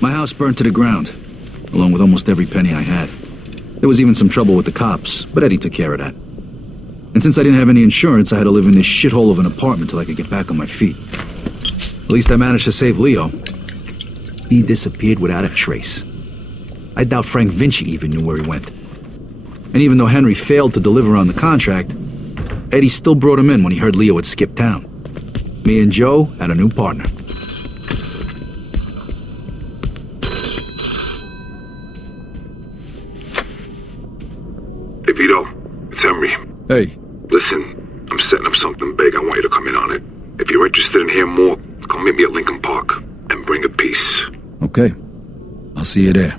My house burned to the ground, along with almost every penny I had. There was even some trouble with the cops, but Eddie took care of that. And since I didn't have any insurance, I had to live in this shithole of an apartment till I could get back on my feet. At least I managed to save Leo. He disappeared without a trace. I doubt Frank Vinci even knew where he went. And even though Henry failed to deliver on the contract, Eddie still brought him in when he heard Leo had skipped town. Me and Joe had a new partner. Hey, Vito. It's Henry. Hey. Listen, I'm setting up something big. I want you to come in on it. If you're interested in hearing more, come meet me at Lincoln Park and bring a piece. Okay. I'll see you there.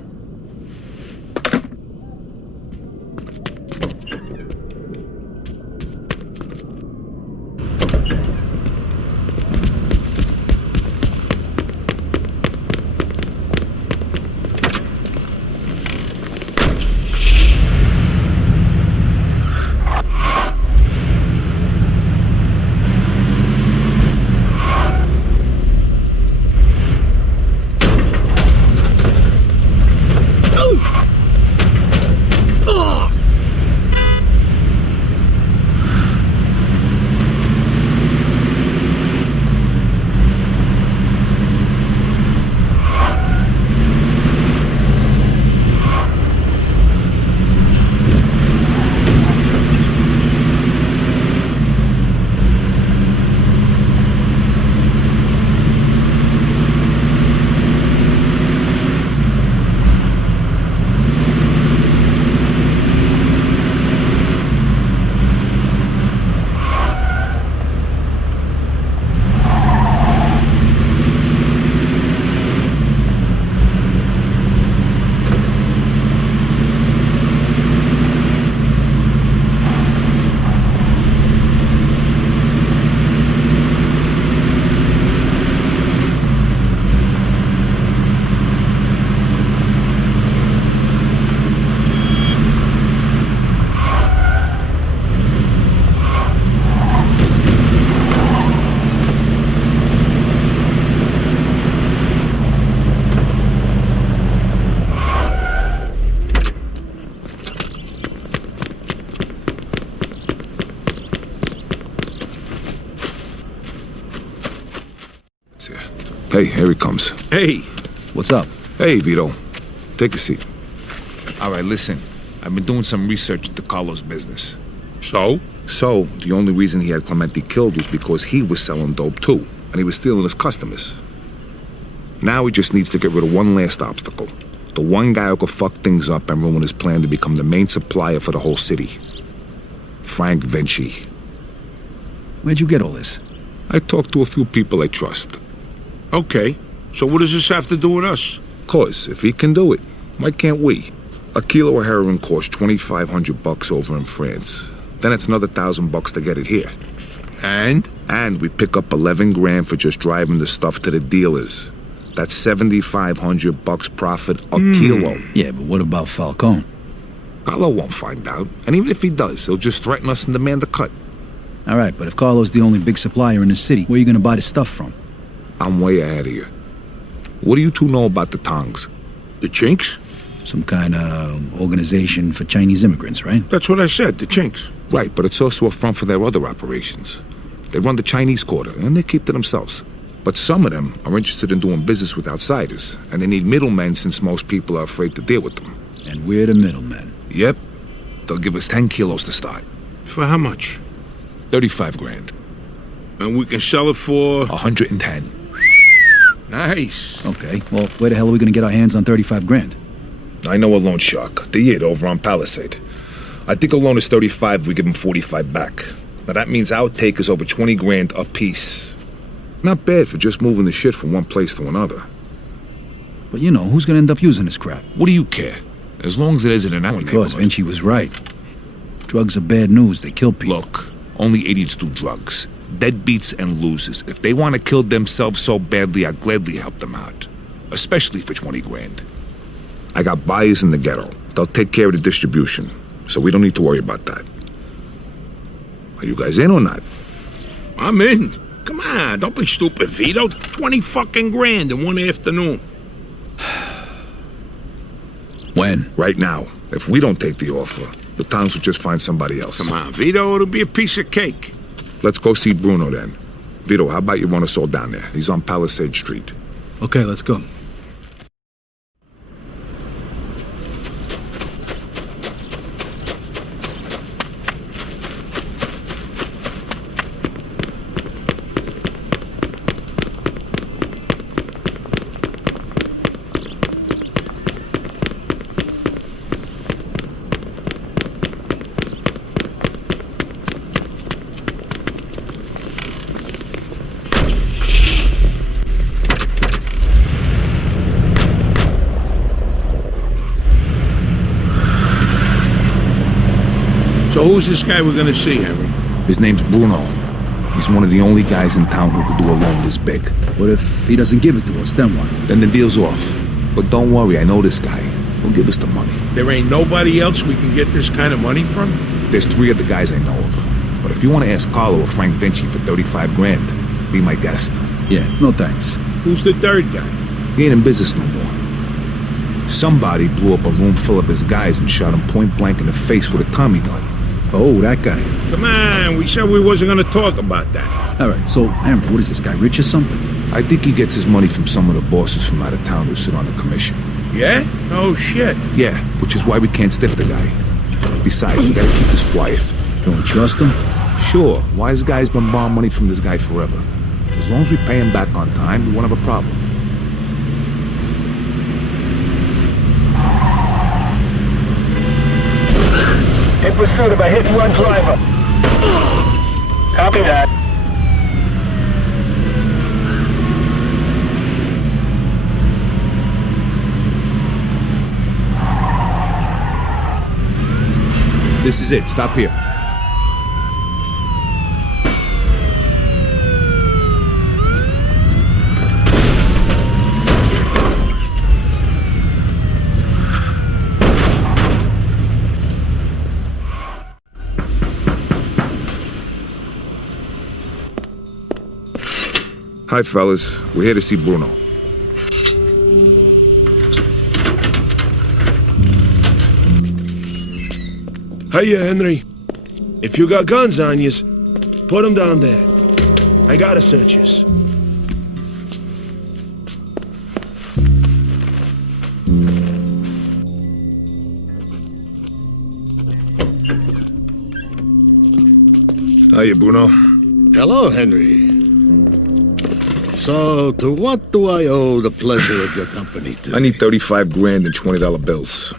Hey, here he comes. Hey! What's up? Hey, Vito. Take a seat. All right, listen. I've been doing some research into Carlo's business. So, the only reason he had Clemente killed was because he was selling dope too, and he was stealing his customers. Now he just needs to get rid of one last obstacle. The one guy who could fuck things up and ruin his plan to become the main supplier for the whole city. Frank Vinci. Where'd you get all this? I talked to a few people I trust. Okay, so what does this have to do with us? 'Cause if he can do it, why can't we? A kilo of heroin costs $2,500 over in France. Then it's another $1,000 to get it here. And we pick up 11 grand for just driving the stuff to the dealers. That's $7,500 profit a kilo. Yeah, but what about Falcone? Carlo won't find out. And even if he does, he'll just threaten us and demand a cut. All right, but if Carlo's the only big supplier in the city, where are you gonna buy the stuff from? I'm way ahead of you. What do you two know about the Tongs? the Chinks? Some kind of organization for Chinese immigrants, right? That's what I said, the Chinks. Right, but it's also a front for their other operations. They run the Chinese quarter, and they keep to themselves. But some of them are interested in doing business with outsiders, and they need middlemen since most people are afraid to deal with them. And we're the middlemen. Yep. They'll give us 10 kilos to start. For how much? 35 grand. And we can sell it for... 110. Nice. Okay, well, where the hell are we gonna get our hands on 35 grand? I know a loan shark, the Yid over on Palisade. I think a loan is 35 if we give him 45 back. Now that means our take is over 20 grand a piece. Not bad for just moving the shit from one place to another. But you know, who's gonna end up using this crap? What do you care? As long as it isn't in our Because neighborhood. Vinci was right. Drugs are bad news, they kill people. Look, only idiots do drugs. Deadbeats and losers. If they want to kill themselves so badly, I'd gladly help them out. Especially for 20 grand. I got buyers in the ghetto. They'll take care of the distribution, so we don't need to worry about that. Are you guys in or not? I'm in. Come on, don't be stupid, Vito. 20 fucking grand in one afternoon. When? Right now. If we don't take the offer, the towns will just find somebody else. Come on, Vito, it'll be a piece of cake. Let's go see Bruno then. Vito, how about you run us all down there? He's on Palisade Street. Okay, let's go. So who's this guy we're gonna see, Henry? His name's Bruno. He's one of the only guys in town who could do a loan this big. What if he doesn't give it to us, then what? Then the deal's off. But don't worry, I know this guy. He'll give us the money. There ain't nobody else we can get this kind of money from? There's 3 other guys I know of. But if you want to ask Carlo or Frank Vinci for 35 grand, be my guest. Yeah, no thanks. Who's the third guy? He ain't in business no more. Somebody blew up a room full of his guys and shot him point blank in the face with a Tommy gun. Oh, that guy. Come on, we said we wasn't gonna talk about that. All right, so, Henry, what is this guy, rich or something? I think he gets his money from some of the bosses from out of town who sit on the commission. Yeah? Oh, shit. Yeah, which is why we can't stiff the guy. Besides, we gotta keep this quiet. Can we trust him? Sure, wise guy's been borrowing money from this guy forever. As long as we pay him back on time, we won't have a problem. In pursuit of a hit-and-run driver. Copy that. This is it, stop here. Hi, fellas. We're here to see Bruno. Hiya, Henry. If you got guns on yous, put them down there. I gotta search yous. Hiya, Bruno. Hello, Henry. So, to what do I owe the pleasure of your company today? I need 35 grand in $20 bills.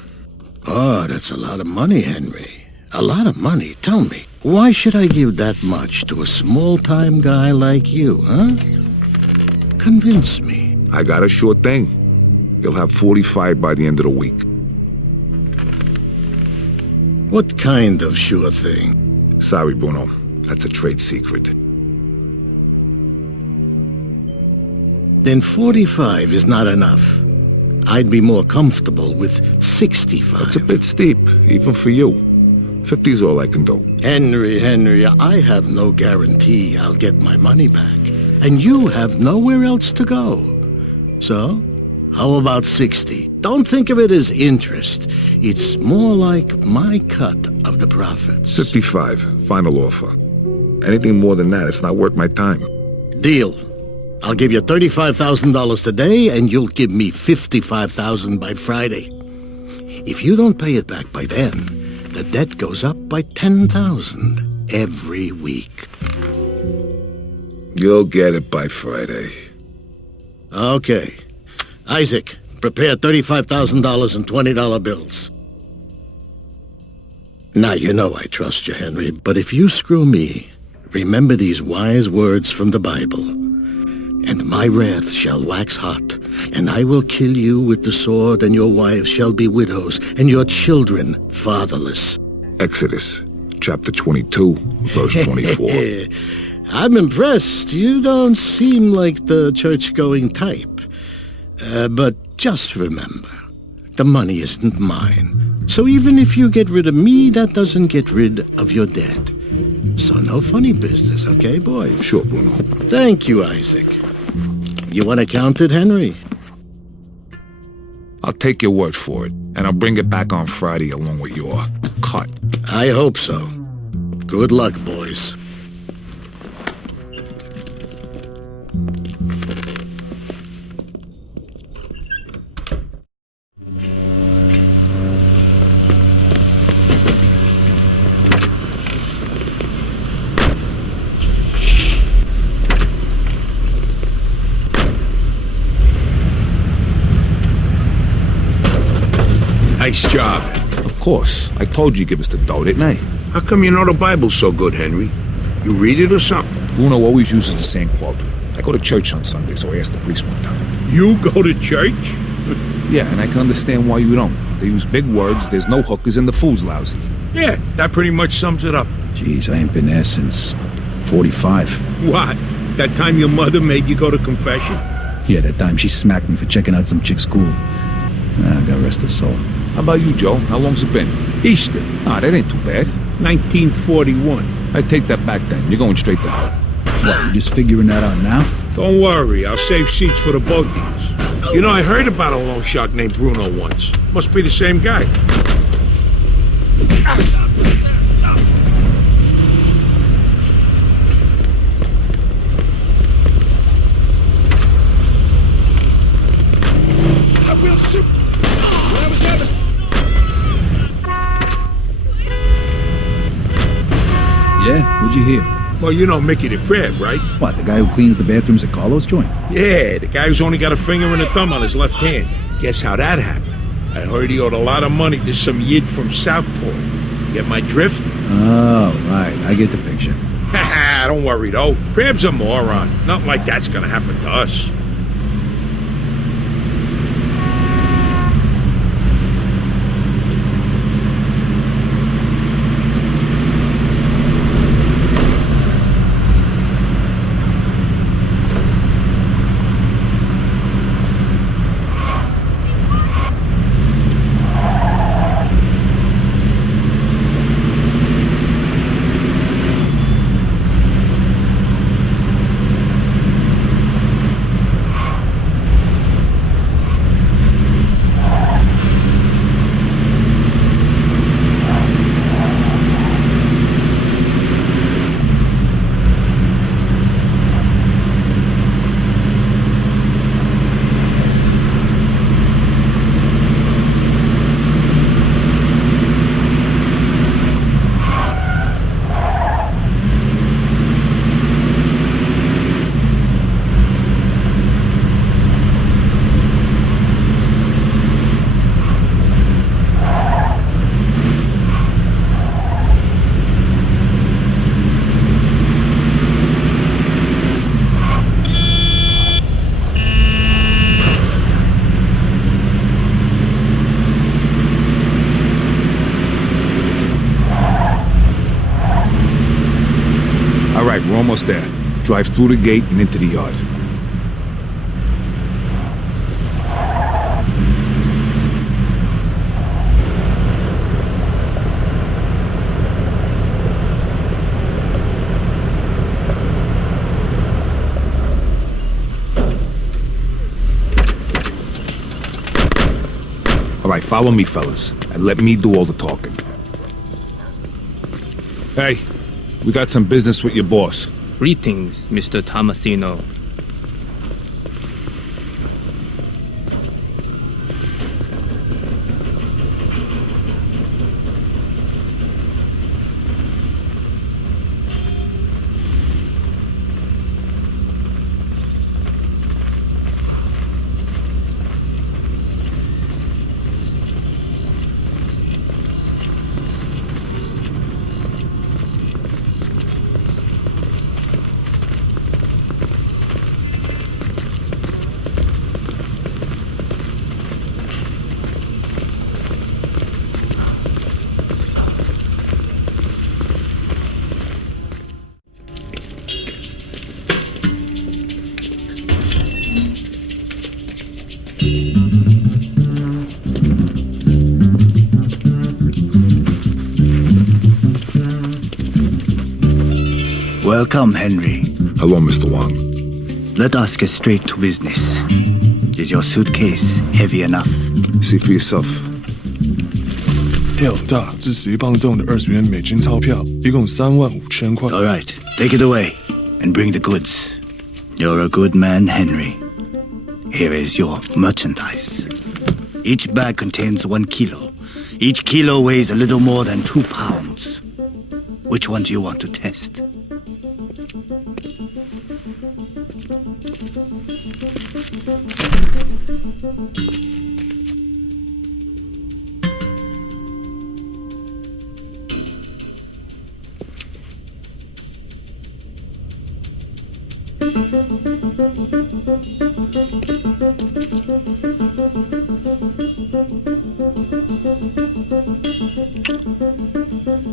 Oh, that's a lot of money, Henry. A lot of money. Tell me, why should I give that much to a small-time guy like you, huh? Convince me. I got a sure thing. You'll have 45 by the end of the week. What kind of sure thing? Sorry, Bruno. That's a trade secret. Then 45 is not enough. I'd be more comfortable with 65. It's a bit steep, even for you. 50 is all I can do. Henry, I have no guarantee I'll get my money back. And you have nowhere else to go. So, how about 60? Don't think of it as interest. It's more like my cut of the profits. 55, final offer. Anything more than that, it's not worth my time. Deal. I'll give you $35,000 today, and you'll give me $55,000 by Friday. If you don't pay it back by then, the debt goes up by $10,000 every week. You'll get it by Friday. Okay. Isaac, prepare $35,000 in $20 bills. Now, you know I trust you, Henry, but if you screw me, remember these wise words from the Bible. And my wrath shall wax hot, and I will kill you with the sword, and your wives shall be widows, and your children fatherless. Exodus, chapter 22, verse 24. I'm impressed. You don't seem like the church-going type. But just remember, the money isn't mine. So even if you get rid of me, that doesn't get rid of your debt. So no funny business, okay, boys? Sure, Bruno. Thank you, Isaac. You want to count it, Henry? I'll take your word for it, and I'll bring it back on Friday along with your cut. I hope so. Good luck, boys. Nice job. Of course. I told you give us the dough, didn't I? How come you know the Bible so good, Henry? You read it or something? Bruno always uses the same quote. I go to church on Sunday, so I asked the priest one time. You go to church? Yeah, and I can understand why you don't. They use big words, there's no hookers, and the food's lousy. Yeah, that pretty much sums it up. Jeez, I ain't been there since 45. What? That time your mother made you go to confession? Yeah, that time she smacked me for checking out some chick's school. God rest her soul. How about you, Joe? How long's it been? Easter, Ah, that ain't too bad. 1941. I take that back then. You're going straight to hell. What, you just figuring that out now? Don't worry, I'll save seats for the both of yous. You know, I heard about a loan shark named Bruno once. Must be the same guy. I will shoot. Yeah? What'd you hear? Well, you know Mickey the Crab, right? What, the guy who cleans the bathrooms at Carlo's joint? Yeah, the guy who's only got a finger and a thumb on his left hand. Guess how that happened? I heard he owed a lot of money to some yid from Southport. Get my drift? Oh, right. I get the picture. Haha, don't worry though. Crab's a moron. Nothing like that's gonna happen to us. All right, we're almost there. Drive through the gate and into the yard. All right, follow me, fellas, and let me do all the talking. Hey, we got some business with your boss. Greetings, Mr. Tomasino. Welcome, Henry. Hello, Mr. Wang. Let us get straight to business. Is your suitcase heavy enough? See for yourself. 票价是10磅重的20元美金钞票，一共35000块。 All right, take it away and bring the goods. You're a good man, Henry. Here is your merchandise. Each bag contains 1 kilo. Each kilo weighs a little more than 2 pounds. Which one do you want to test?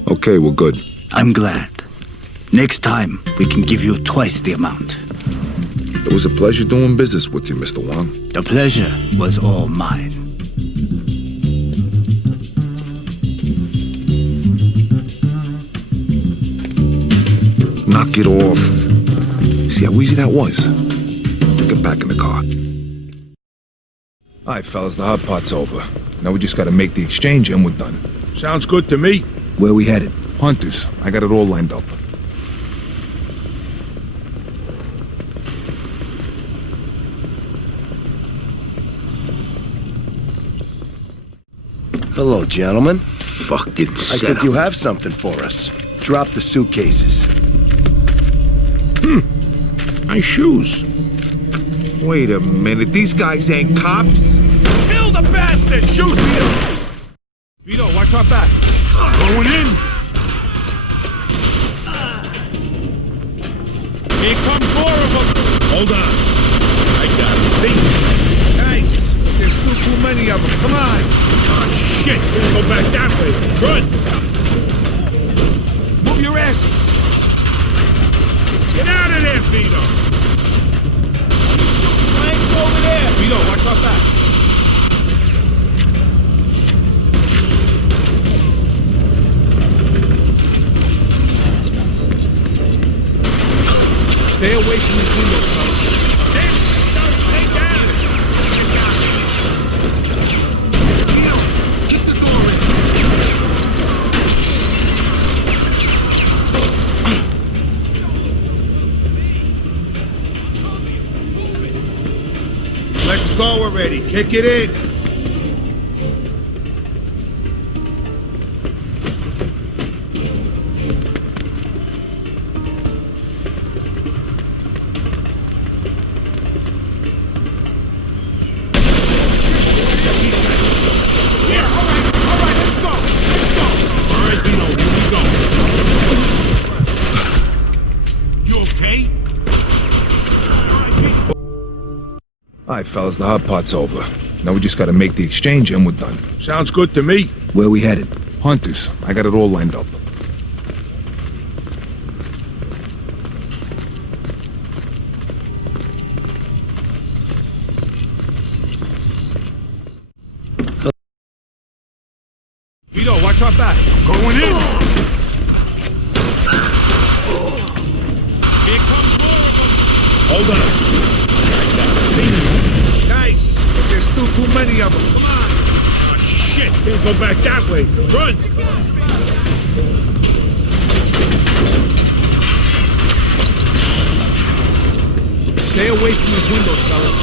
Okay, we're good. I'm glad. Next time, we can give you twice the amount. It was a pleasure doing business with you, Mr. Wang. The pleasure was all mine. Knock it off. See how easy that was? Let's get back in the car. All right, fellas, the hot pot's over. Now we just gotta make the exchange and we're done. Sounds good to me. Where we headed? Hunters. I got it all lined up. Hello, gentlemen. Fucking I setup. think you have something for us. Drop the suitcases. My shoes. Wait a minute, these guys ain't cops? Kill the bastard! Shoot Vito! Vito, watch our back. Going in. Here comes more of them. Hold on. I got it. Guys, there's still too many of them. Come on. Oh, shit. Let's go back that way. Run. Move your asses. Get out of there, Vito. Flanks over there. Vito, watch our back. Stay away from these windows, fellas. Stay down. Keep the door in. Let's go already. Kick it in. All right, fellas, the hot pot's over. Now we just gotta make the exchange and we're done. Sounds good to me. Where we headed? Hunters. I got it all lined up. Vito, watch our back. Going in. Here comes more of them. Hold on. Nice. There's still too many of them. Come on. Oh, shit. Can't go back that way. Run. Stay away from these windows, fellas.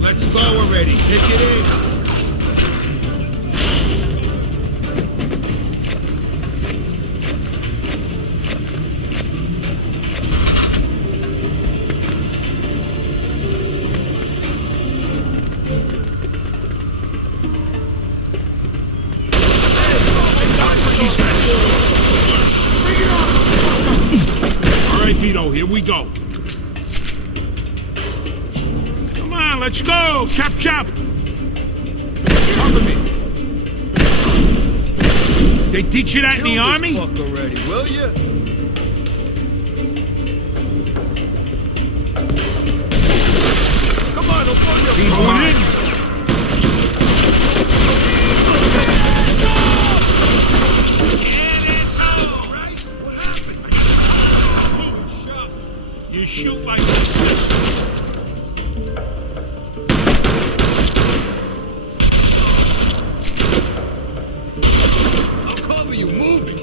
Let's go already. Kick it in. All right, Vito, here we go. Come on, let's go. Chop, chop. Cover me. They teach you that in the army? Fuck already, will you? Come on, don't throw your He's phone mine. You shoot my successor. I'll cover you, move it.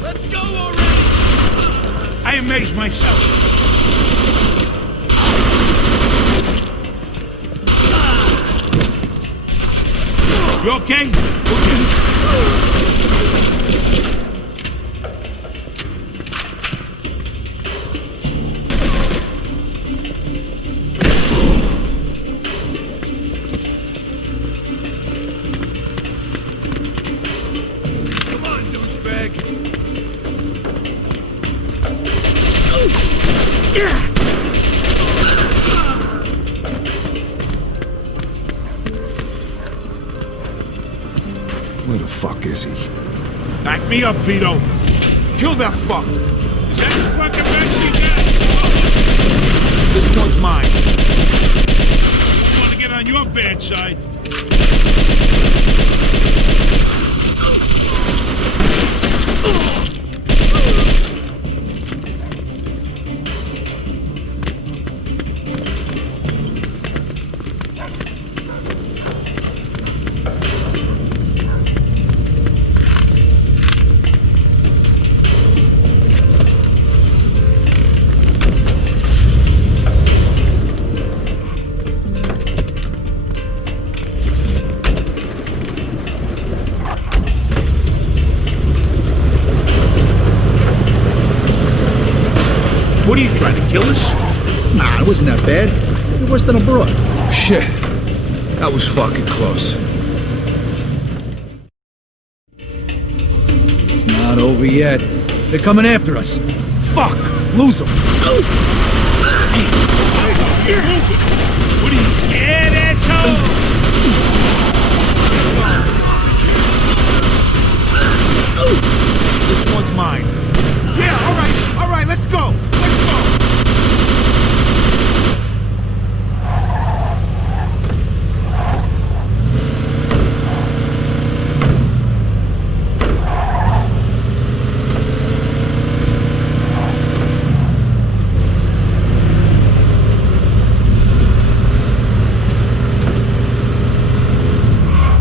Let's go already. I amaze myself. You okay? Come on, douchebag. Where the fuck is he? Back me up, Vito. Kill that fuck. Is that the fucking best you got? This one's mine. I want to get on your bad side. What are you trying to kill us? Nah, it wasn't that bad. You're worse than a broad. Shit. That was fucking close. It's not over yet. They're coming after us. Fuck! Lose them! You're moving. What are you scared, asshole? This one's mine. Yeah, all right, let's go. Let's go.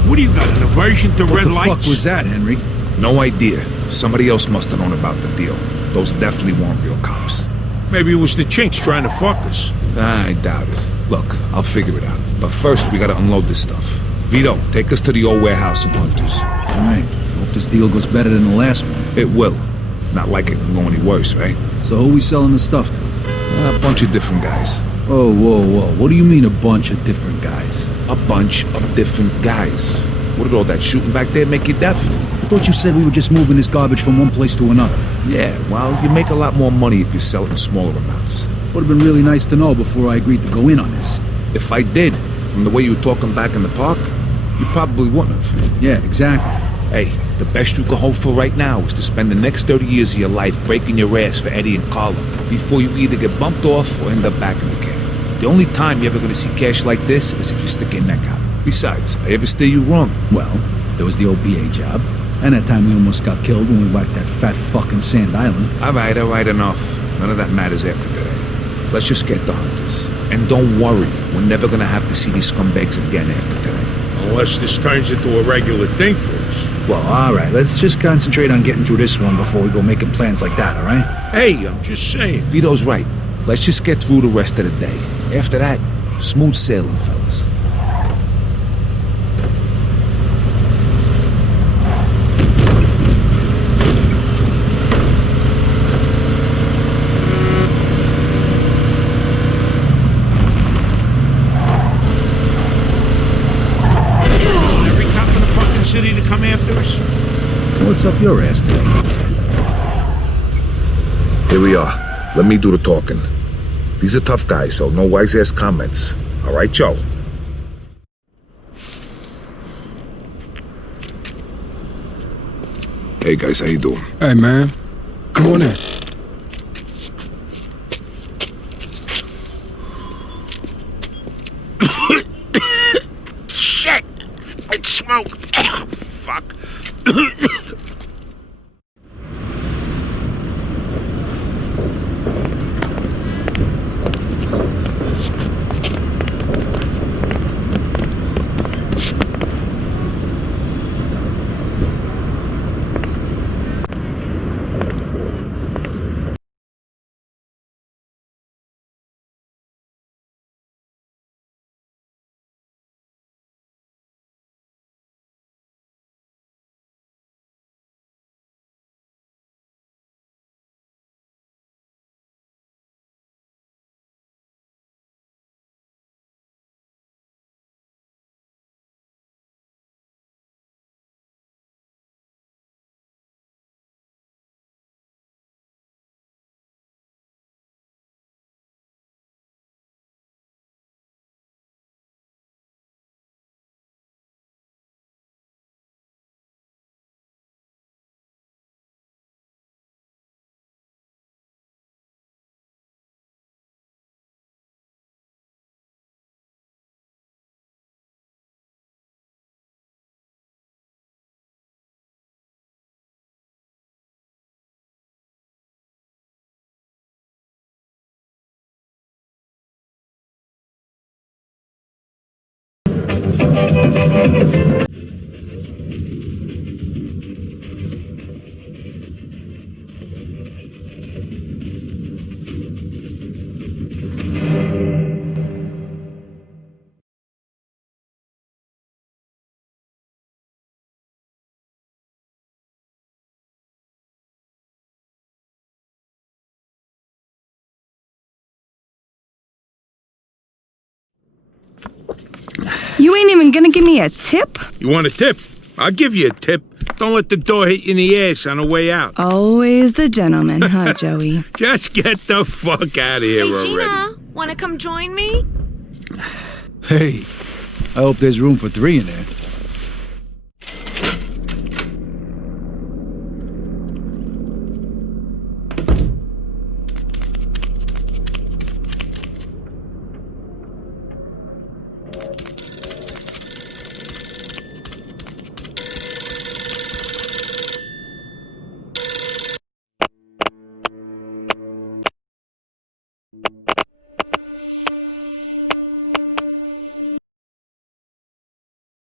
What do you got, an aversion to red What the lights? fuck was that, Henry? No idea. Somebody else must have known about the deal. Those definitely weren't real cops. Maybe it was the chinks trying to fuck us. I doubt it. Look, I'll figure it out. But first, we gotta unload this stuff. Vito, take us to the old warehouse in Hunters. All right. Hope this deal goes better than the last one. It will. Not like it can go any worse, right? So who we selling the stuff to? A bunch of different guys. Oh, whoa. What do you mean a bunch of different guys? A bunch of different guys. What did all that shooting back there make you deaf? I thought you said we were just moving this garbage from one place to another. Yeah, well, you make a lot more money if you sell it in smaller amounts. Would have been really nice to know before I agreed to go in on this. If I did, from the way you were talking back in the park, you probably wouldn't have. Yeah, exactly. Hey, the best you can hope for right now is to spend the next 30 years of your life breaking your ass for Eddie and Carlo before you either get bumped off or end up back in the can. The only time you're ever going to see cash like this is if you stick your neck out. Besides, I ever steer you wrong? Well, there was the OPA job, and that time we almost got killed when we whacked that fat fucking Sand Island. All right, enough. None of that matters after today. Let's just get the hunters. And don't worry, we're never going to have to see these scumbags again after today. Unless this turns into a regular thing for us. Well, all right, let's just concentrate on getting through this one before we go making plans like that, all right? Hey, I'm just saying. Vito's right. Let's just get through the rest of the day. After that, smooth sailing, fellas. course. What's up your ass today? Here we are. Let me do the talking. These are tough guys, so no wise-ass comments. All right, Joe? Hey guys, how you doing? Hey, man. Come on in. Shit! It's smoke! Fuck. You ain't even gonna give me a tip? You want a tip? I'll give you a tip. Don't let the door hit you in the ass on the way out. Always the gentleman, huh, Joey? Just get the fuck out of here already. Gina, wanna come join me? Hey, I hope there's room for 3 in there.